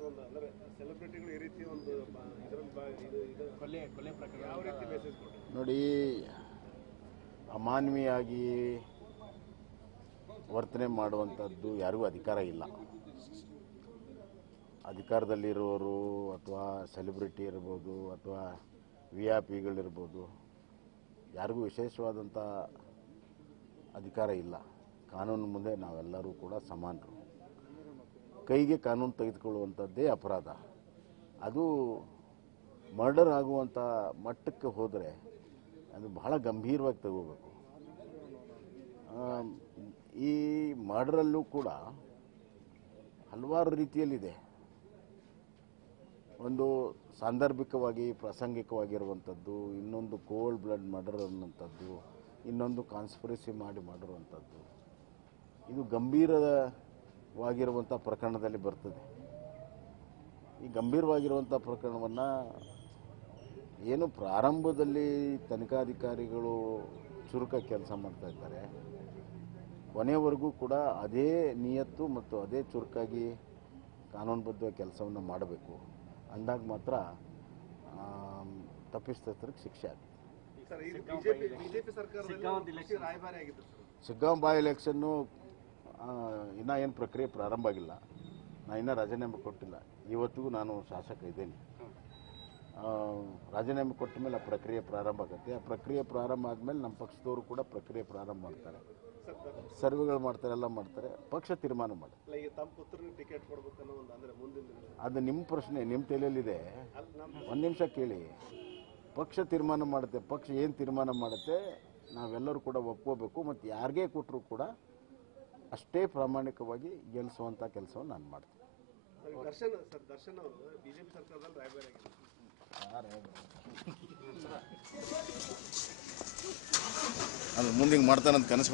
ಒಂದು ಅಂದ್ರೆ ಸೆಲೆಬ್ರಿಟಿಗಳು ಈ ರೀತಿ ಒಂದು ಇದರಲ್ಲಿ ಕೊಲೆ ಕೊಲೆ ಪ್ರಕರಣ ಯಾವ ರೀತಿ ಮೆಸೇಜ್ ಕೊಟ್ಟರು ನೋಡಿ ಅಮಾನವೀಯಾಗಿ ವರ್ತನೆ ಮಾಡುವಂಥದ್ದು ಯಾರಿಗೂ ಅಧಿಕಾರ ಇಲ್ಲ. ಅಧಿಕಾರದಲ್ಲಿರುವವರು ಅಥವಾ ಸೆಲೆಬ್ರಿಟಿ ಇರ್ಬೋದು ಅಥವಾ ವಿ ಐ ಪಿಗಳಿರ್ಬೋದು ಯಾರಿಗೂ ವಿಶೇಷವಾದಂಥ ಅಧಿಕಾರ ಇಲ್ಲ. ಕಾನೂನು ಮುಂದೆ ನಾವೆಲ್ಲರೂ ಕೂಡ ಸಮಾನರು. ಕೈಗೆ ಕಾನೂನು ತೆಗೆದುಕೊಳ್ಳುವಂಥದ್ದೇ ಅಪರಾಧ. ಅದು ಮರ್ಡರ್ ಆಗುವಂಥ ಮಟ್ಟಕ್ಕೆ ಹೋದರೆ ಅದು ಬಹಳ ಗಂಭೀರವಾಗಿ ತಗೋಬೇಕು. ಈ ಮರ್ಡರಲ್ಲೂ ಕೂಡ ಹಲವಾರು ರೀತಿಯಲ್ಲಿದೆ. ಒಂದು ಸಾಂದರ್ಭಿಕವಾಗಿ, ಪ್ರಾಸಂಗಿಕವಾಗಿರುವಂಥದ್ದು, ಇನ್ನೊಂದು ಕೋಲ್ಡ್ ಬ್ಲಡ್ ಮರ್ಡರ್ ಅನ್ನುವಂಥದ್ದು, ಇನ್ನೊಂದು ಕಾನ್ಸ್ಪಿರಸಿ ಮಾಡಿ ಮಾಡಿರುವಂಥದ್ದು. ಇದು ಗಂಭೀರವಾಗಿರುವಂಥ ಪ್ರಕರಣದಲ್ಲಿ ಬರ್ತದೆ. ಈ ಗಂಭೀರವಾಗಿರುವಂಥ ಪ್ರಕರಣವನ್ನು ಏನು ಪ್ರಾರಂಭದಲ್ಲಿ ತನಿಖಾಧಿಕಾರಿಗಳು ಚುರುಕ ಕೆಲಸ ಮಾಡ್ತಾ ಇದ್ದಾರೆ. ಕೊನೆಯವರೆಗೂ ಕೂಡ ಅದೇ ನಿಯತ್ತು ಮತ್ತು ಅದೇ ಚುರುಕಾಗಿ ಕಾನೂನುಬದ್ಧ ಕೆಲಸವನ್ನು ಮಾಡಬೇಕು. ಅಂದಾಗ ಮಾತ್ರ ತಪ್ಪಿಸ್ತರಿಗೆ ಶಿಕ್ಷೆ ಆಗುತ್ತೆ. ಸರ್ ಇದು ಬಿಜೆಪಿ ಬಿಜೆಪಿ ಸರ್ಕಾರದಲ್ಲಿ ಕೃಷಿ ರಾಯಭಾರಿ ಆಗಿದ್ರು ಸರ್. ಶಿಗ್ಗಾಂವ್ ಬಾಯ್ ಎಲೆಕ್ಷನ್ನು ಇನ್ನೂ ಏನು ಪ್ರಕ್ರಿಯೆ ಪ್ರಾರಂಭ ಆಗಿಲ್ಲ. ನಾನು ಇನ್ನೂ ರಾಜೀನಾಮೆ ಕೊಟ್ಟಿಲ್ಲ. ಇವತ್ತಿಗೂ ನಾನು ಶಾಸಕ ಇದ್ದೇನೆ. ರಾಜೀನಾಮೆ ಕೊಟ್ಟ ಮೇಲೆ ಆ ಪ್ರಕ್ರಿಯೆ ಪ್ರಾರಂಭ ಆಗುತ್ತೆ. ಆ ಪ್ರಕ್ರಿಯೆ ಪ್ರಾರಂಭ ಆದಮೇಲೆ ನಮ್ಮ ಪಕ್ಷದವರು ಕೂಡ ಪ್ರಕ್ರಿಯೆ ಪ್ರಾರಂಭ ಮಾಡ್ತಾರೆ. ಸರ್ವೆಗಳು ಮಾಡ್ತಾರೆ ಎಲ್ಲ ಮಾಡ್ತಾರೆ. ಪಕ್ಷ ತೀರ್ಮಾನ ಮಾಡಿ ಅದು ನಿಮ್ಮ ಪ್ರಶ್ನೆ ನಿಮ್ಮ ತಲೆಯಲ್ಲಿದೆ. ಒಂದು ನಿಮಿಷ ಕೇಳಿ. ಪಕ್ಷ ತೀರ್ಮಾನ ಮಾಡುತ್ತೆ ಪಕ್ಷ ಏನು ತೀರ್ಮಾನ ಮಾಡುತ್ತೆ ನಾವೆಲ್ಲರೂ ಕೂಡ ಒಪ್ಕೋಬೇಕು. ಮತ್ತು ಯಾರಿಗೇ ಕೊಟ್ಟರು ಕೂಡ ಅಷ್ಟೇ ಪ್ರಾಮಾಣಿಕವಾಗಿ ಗೆಲ್ಲಿಸುವಂಥ ಕೆಲಸವನ್ನು ನಾನು ಮಾಡ್ತೀನಿ. ಸರ್, ದರ್ಶನ್ ಸರ್ ದರ್ಶನ್ ಅವರು ಬಿಜೆಪಿ ಸರ್ಕಾರದಲ್ಲಿ ರಾಯಭಾರಿ ಆಗಿದ್ರು ಅದು ಮುಂದೆ ಮಾಡ್ತಾನಂತ ಕನಸು